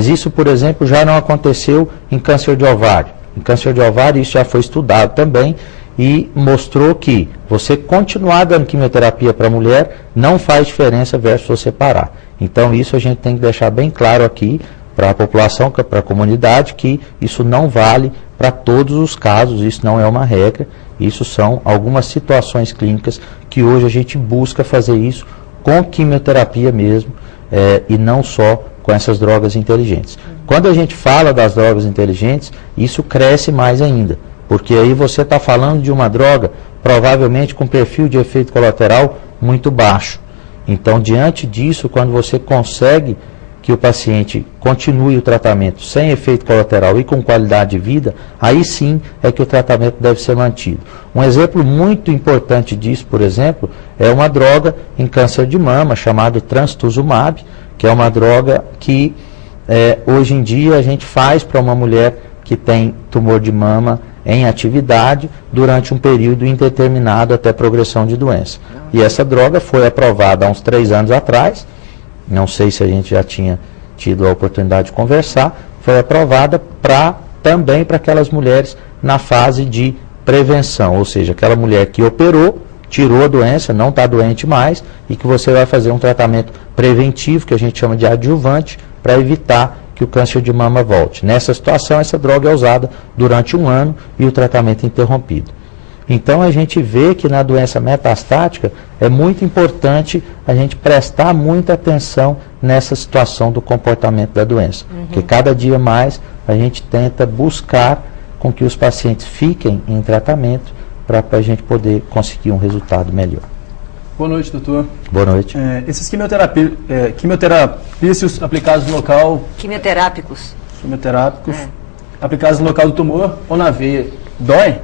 Mas isso, por exemplo, já não aconteceu em câncer de ovário. Em câncer de ovário isso já foi estudado também e mostrou que você continuar dando quimioterapia para a mulher não faz diferença versus você parar. Então isso a gente tem que deixar bem claro aqui para a população, para a comunidade, que isso não vale para todos os casos, isso não é uma regra, isso são algumas situações clínicas que hoje a gente busca fazer isso com quimioterapia mesmo, e não só com essas drogas inteligentes. Quando a gente fala das drogas inteligentes, isso cresce mais ainda, porque aí você está falando de uma droga provavelmente com perfil de efeito colateral muito baixo. Então, diante disso, quando você consegue que o paciente continue o tratamento sem efeito colateral e com qualidade de vida, aí sim é que o tratamento deve ser mantido. Um exemplo muito importante disso, por exemplo, é uma droga em câncer de mama chamada trastuzumab, que é uma droga que hoje em dia a gente faz para uma mulher que tem tumor de mama em atividade durante um período indeterminado até progressão de doença. E essa droga foi aprovada há uns 3 anos atrás, não sei se a gente já tinha tido a oportunidade de conversar, foi aprovada também para aquelas mulheres na fase de prevenção, ou seja, aquela mulher que operou, tirou a doença, não está doente mais, e que você vai fazer um tratamento preventivo, que a gente chama de adjuvante, para evitar que o câncer de mama volte. Nessa situação, essa droga é usada durante 1 ano e o tratamento é interrompido. Então, a gente vê que na doença metastática é muito importante a gente prestar muita atenção nessa situação do comportamento da doença. Porque cada dia mais a gente tenta buscar com que os pacientes fiquem em tratamento para a gente poder conseguir um resultado melhor. Boa noite, doutor. Boa noite. Esses quimioterápicos aplicados no local... Quimioterápicos. Aplicados no local do tumor ou na veia, dói?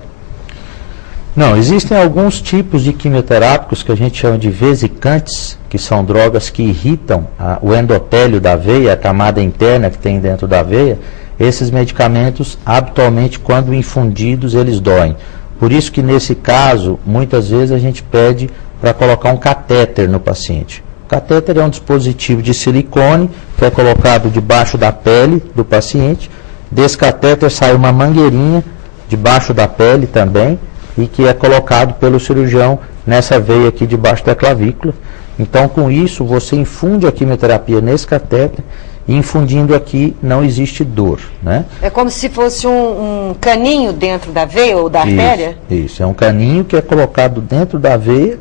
Não, existem alguns tipos de quimioterápicos que a gente chama de vesicantes, que são drogas que irritam o endotélio da veia, a camada interna que tem dentro da veia. Esses medicamentos, habitualmente, quando infundidos, eles doem. Por isso que, nesse caso, muitas vezes a gente pede para colocar um catéter no paciente. O catéter é um dispositivo de silicone que é colocado debaixo da pele do paciente. Desse catéter sai uma mangueirinha debaixo da pele também, e que é colocado pelo cirurgião nessa veia aqui debaixo da clavícula. Então, com isso, você infunde a quimioterapia nesse catéter, e infundindo aqui não existe dor, né? É como se fosse um caninho dentro da veia ou da artéria? Isso, é um caninho que é colocado dentro da veia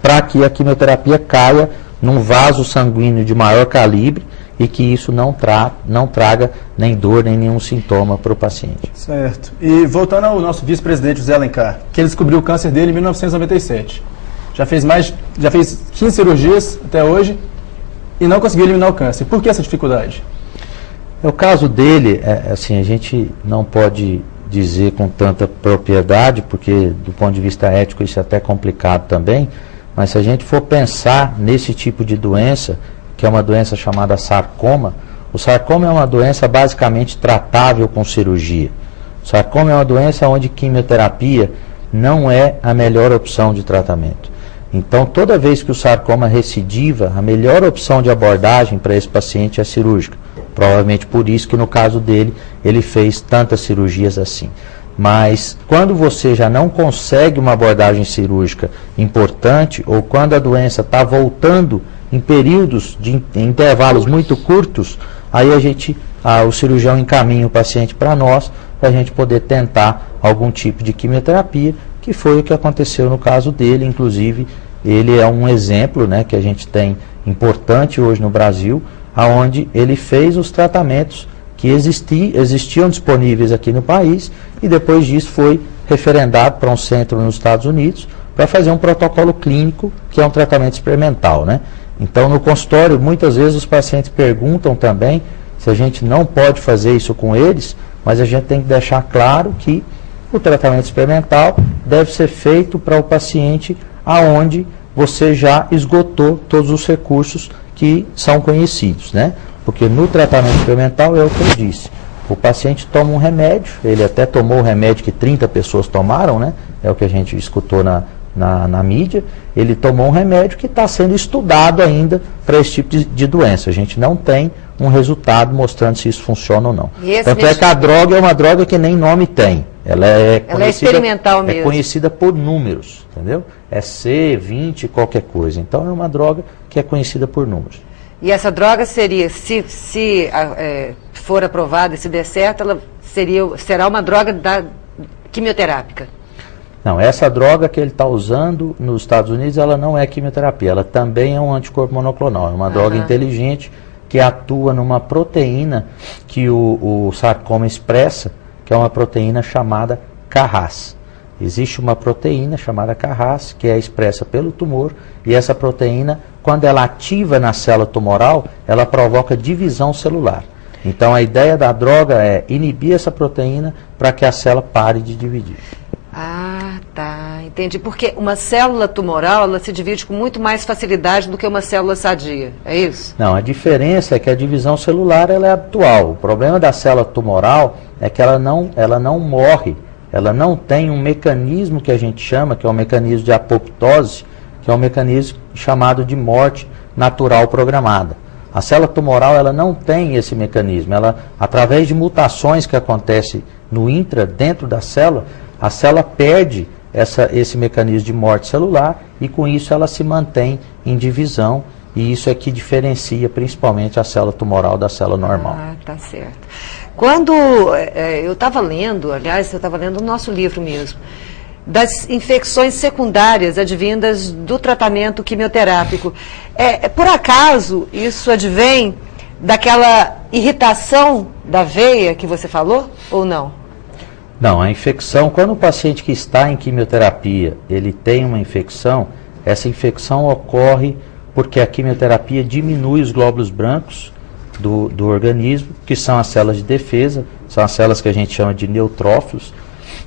para que a quimioterapia caia num vaso sanguíneo de maior calibre e que isso não traga nem dor, nem nenhum sintoma para o paciente. Certo. E voltando ao nosso vice-presidente José Alencar, que ele descobriu o câncer dele em 1997. Já fez 15 cirurgias até hoje e não conseguiu eliminar o câncer. Por que essa dificuldade? O caso dele, assim, a gente não pode dizer com tanta propriedade, porque do ponto de vista ético isso é até complicado também, mas se a gente for pensar nesse tipo de doença, que é uma doença chamada sarcoma, o sarcoma é uma doença basicamente tratável com cirurgia. O sarcoma é uma doença onde quimioterapia não é a melhor opção de tratamento. Então, toda vez que o sarcoma recidiva, a melhor opção de abordagem para esse paciente é cirúrgica. Provavelmente por isso que no caso dele, ele fez tantas cirurgias assim. Mas quando você já não consegue uma abordagem cirúrgica importante, ou quando a doença está voltando em períodos de intervalos muito curtos, aí o cirurgião encaminha o paciente para nós, para a gente poder tentar algum tipo de quimioterapia, que foi o que aconteceu no caso dele. Inclusive, ele é um exemplo, né, que a gente tem importante hoje no Brasil, aonde ele fez os tratamentos que existiam disponíveis aqui no país, e depois disso foi referendado para um centro nos Estados Unidos para fazer um protocolo clínico, que é um tratamento experimental, né? Então, no consultório, muitas vezes os pacientes perguntam também se a gente não pode fazer isso com eles, mas a gente tem que deixar claro que o tratamento experimental deve ser feito para o paciente aonde você já esgotou todos os recursos que são conhecidos, né? Porque no tratamento experimental é o que eu disse. O paciente toma um remédio, ele até tomou o remédio que 30 pessoas tomaram, né? É o que a gente escutou na mídia. Ele tomou um remédio que está sendo estudado ainda para esse tipo de doença. A gente não tem um resultado mostrando se isso funciona ou não. Tanto é que medicamento... a droga é uma droga que nem nome tem. Ela é experimental mesmo. É conhecida por números, entendeu? É C20, qualquer coisa. Então é uma droga que é conhecida por números. E essa droga seria, se for aprovada e se der certo, ela será uma droga quimioterápica? Não, essa droga que ele está usando nos Estados Unidos, ela não é quimioterapia, ela também é um anticorpo monoclonal, é uma droga inteligente que atua numa proteína que o sarcoma expressa, que é uma proteína chamada Carras. Existe uma proteína chamada Carras, que é expressa pelo tumor, e essa proteína, quando ela ativa na célula tumoral, ela provoca divisão celular. Então a ideia da droga é inibir essa proteína para que a célula pare de dividir. Ah, tá, entendi. Porque uma célula tumoral, ela se divide com muito mais facilidade do que uma célula sadia, é isso? Não, a diferença é que a divisão celular ela é habitual. O problema da célula tumoral é que ela não morre, ela não tem um mecanismo que a gente chama, que é o mecanismo de apoptose, que é um mecanismo chamado de morte natural programada. A célula tumoral ela não tem esse mecanismo, ela, através de mutações que acontecem no dentro da célula, a célula perde esse mecanismo de morte celular e com isso ela se mantém em divisão e isso é que diferencia principalmente a célula tumoral da célula normal. Ah, tá certo. Quando eu estava lendo, aliás, eu estava lendo o nosso livro mesmo, das infecções secundárias advindas do tratamento quimioterápico. Por acaso isso advém daquela irritação da veia que você falou ou não? Não, a infecção, quando o paciente que está em quimioterapia, ele tem uma infecção, essa infecção ocorre porque a quimioterapia diminui os glóbulos brancos do organismo, que são as células de defesa, são as células que a gente chama de neutrófilos,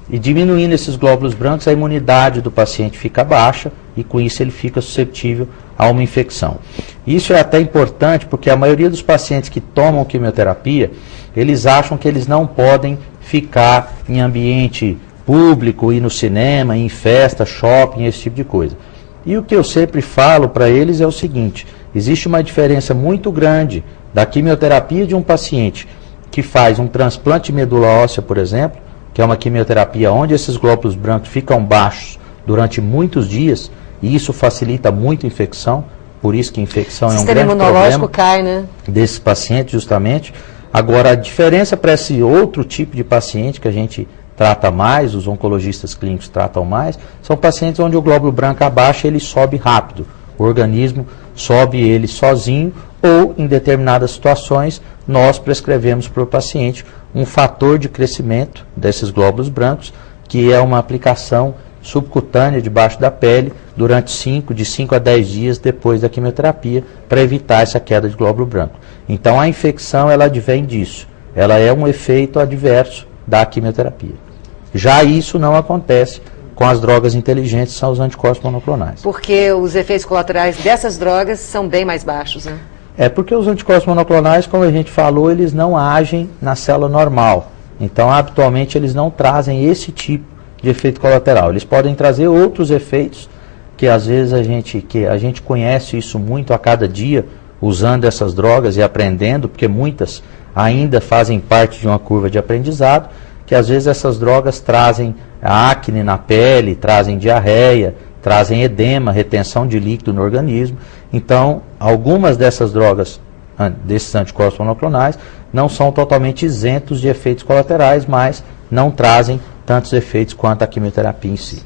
e diminuindo esses glóbulos brancos, a imunidade do paciente fica baixa e com isso ele fica suscetível a uma infecção. Isso é até importante porque a maioria dos pacientes que tomam quimioterapia, eles acham que eles não podem ficar em ambiente público, ir no cinema, ir em festa, shopping, esse tipo de coisa. E o que eu sempre falo para eles é o seguinte, existe uma diferença muito grande da quimioterapia de um paciente que faz um transplante de medula óssea, por exemplo, que é uma quimioterapia onde esses glóbulos brancos ficam baixos durante muitos dias, e isso facilita muito a infecção, por isso que a infecção é um grande problema cai, né? Desses pacientes, justamente. Agora, a diferença para esse outro tipo de paciente que a gente trata mais, os oncologistas clínicos tratam mais, são pacientes onde o glóbulo branco abaixa e ele sobe rápido. O organismo sobe ele sozinho ou, em determinadas situações, nós prescrevemos para o paciente um fator de crescimento desses glóbulos brancos, que é uma aplicação subcutânea debaixo da pele durante de 5 a 10 dias depois da quimioterapia para evitar essa queda de glóbulo branco. Então a infecção ela advém disso, ela é um efeito adverso da quimioterapia. Já isso não acontece com as drogas inteligentes, são os anticorpos monoclonais. Porque os efeitos colaterais dessas drogas são bem mais baixos, né? É porque os anticorpos monoclonais, como a gente falou, eles não agem na célula normal. Então, habitualmente, eles não trazem esse tipo de efeito colateral. Eles podem trazer outros efeitos que às vezes a gente conhece isso muito a cada dia, usando essas drogas e aprendendo, porque muitas ainda fazem parte de uma curva de aprendizado, que às vezes essas drogas trazem acne na pele, trazem diarreia, trazem edema, retenção de líquido no organismo. Então, algumas dessas drogas, desses anticorpos monoclonais, não são totalmente isentos de efeitos colaterais, mas não trazem tantos efeitos quanto a quimioterapia em si.